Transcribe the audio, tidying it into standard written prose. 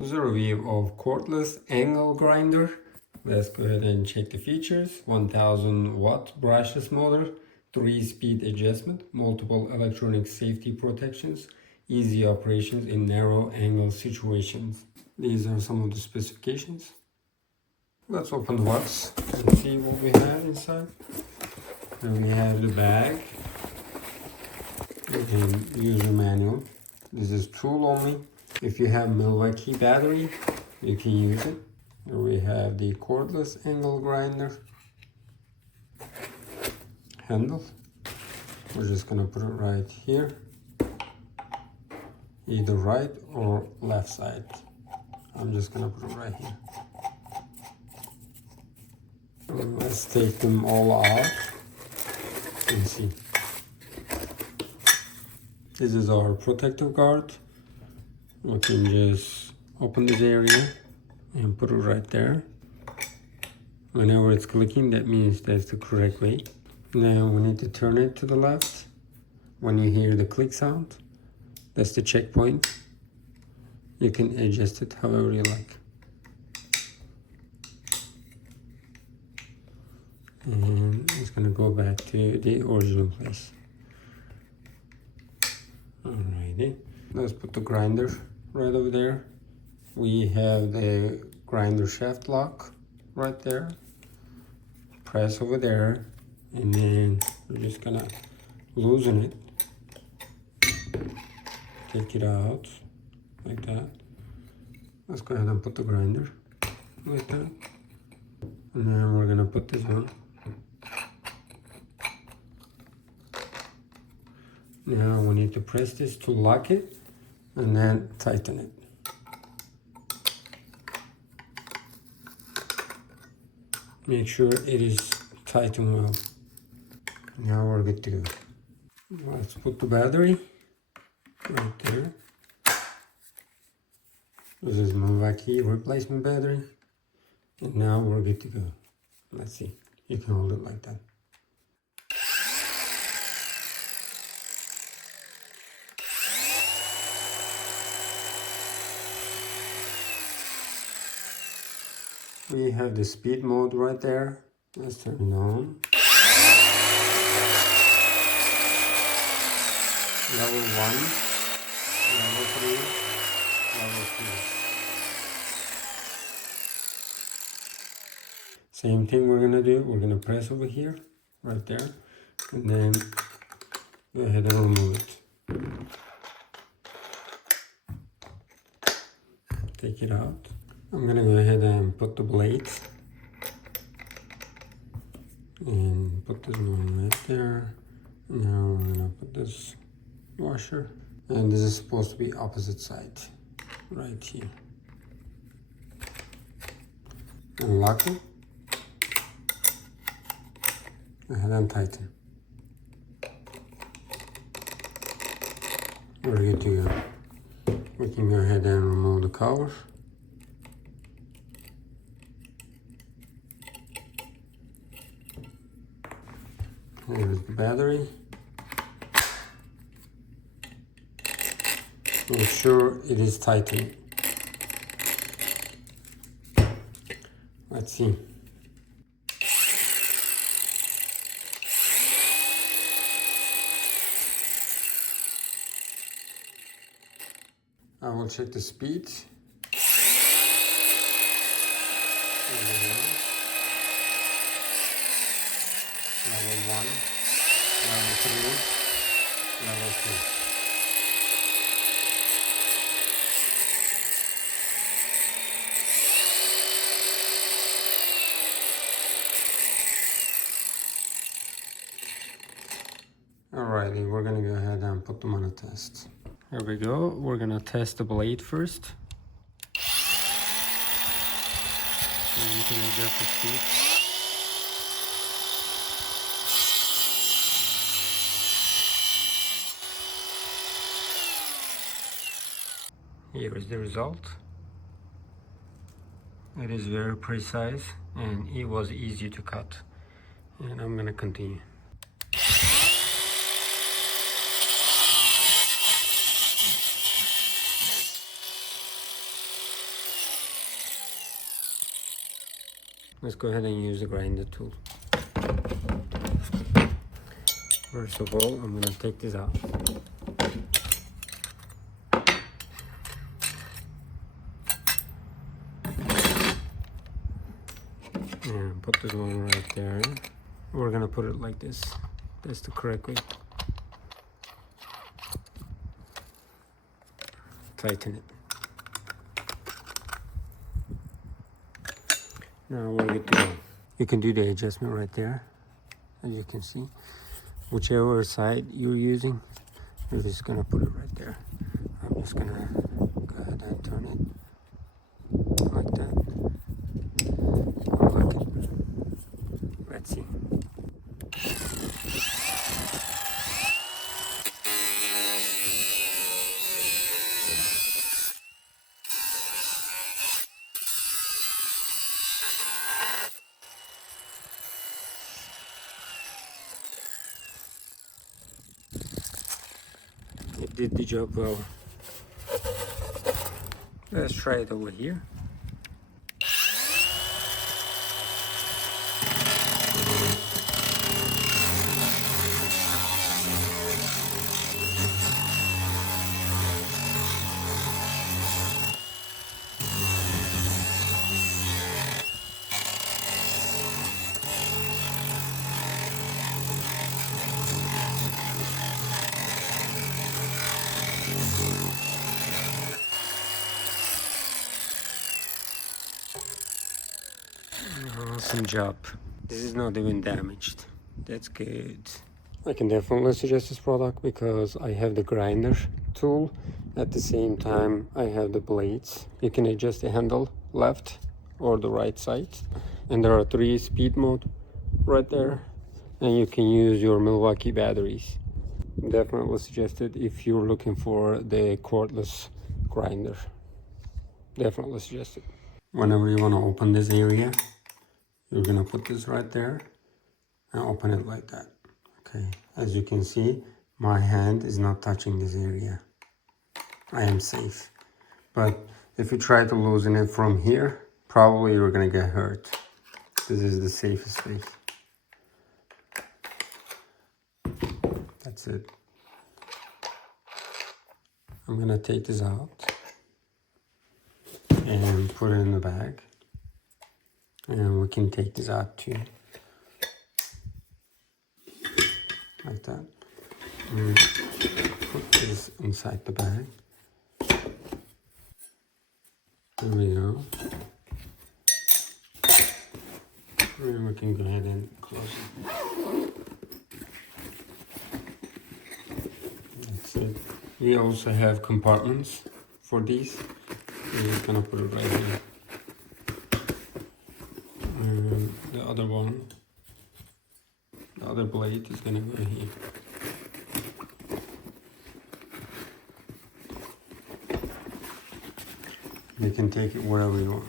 This is a review of cordless angle grinder. Let's go ahead and check the features. 1000 watt brushless motor, 3-speed adjustment, multiple electronic safety protections, easy operations in narrow angle situations. These are some of the specifications. Let's open the box and see what we have inside. Then we have the bag and user manual. This is tool only. If you have Milwaukee battery, you can use it. Here we have the cordless angle grinder handle. We're just gonna put it right here, either right or left side. I'm just gonna put it right here. Let's take them all out and see. This is our protective guard. We can just open this area and put it right there. Whenever it's clicking, that means that's the correct way. Now we need to turn it to the left. When you hear the click sound, that's the checkpoint. You can adjust it however you like. And it's gonna go back to the original place. Alrighty, let's put the grinder right over there. We have the grinder shaft lock right there. Press over there, and then we're just gonna loosen it. Take it out like that. Let's go ahead and put the grinder like that. And then we're gonna put this on. Now we need to press this to lock it and then tighten it. Make sure it is tightened well. Now we're good to go. Let's put the battery right there. This is Milwaukee replacement battery. And now we're good to go. Let's see. You can hold it like that. We have the speed mode right there. Let's turn it on. Level 1, level 3, level 2. Same thing we're gonna do. We're gonna press over here, right there, and then go ahead and remove it. Take it out. I'm gonna go ahead and put the blades and put this one right there. Now we're gonna put this washer, and this is supposed to be opposite side, right here. And lock it. Go ahead and tighten. We're good to go. We can go ahead and remove the cover. Here's the battery. Make sure it is tightened. Let's see. I will check the speed. Level 1, level 3, level 2. Alrighty, we're gonna go ahead and put them on a test. Here we go. We're gonna test the blade first. So you can adjust the speed. Here is the result. It is very precise and it was easy to cut. And I'm gonna continue. Let's go ahead and use the grinder tool. First of all, I'm gonna take this out. And put this one right there. We're gonna put it like this. That's the correct way. Tighten it. Now we're good to go. You can do the adjustment right there, as you can see. Whichever side you're using, you're just gonna put it right there. I'm just gonna go ahead and turn it like that. I like it. Let's see. It did the job well. Let's try it over here. Awesome job. This is not even damaged. That's good. I can definitely suggest this product because I have the grinder tool. At the same time, I have the blades. You can adjust the handle left or the right side. And there are 3 speed mode right there. And you can use your Milwaukee batteries. Definitely suggested if you're looking for the cordless grinder. Definitely suggested. Whenever you want to open this area, you're gonna put this right there and open it like that. Okay, as you can see, my hand is not touching this area. I am safe. But if you try to loosen it from here, probably you're gonna get hurt. This is the safest way. That's it. I'm gonna take this out and put it in the bag. And we can take this out too. Like that. And put this inside the bag. There we go. And we can go ahead and close it. That's it. We also have compartments for these. We're just gonna put it right here. And the other one, the other blade is gonna go here. You can take it wherever you want.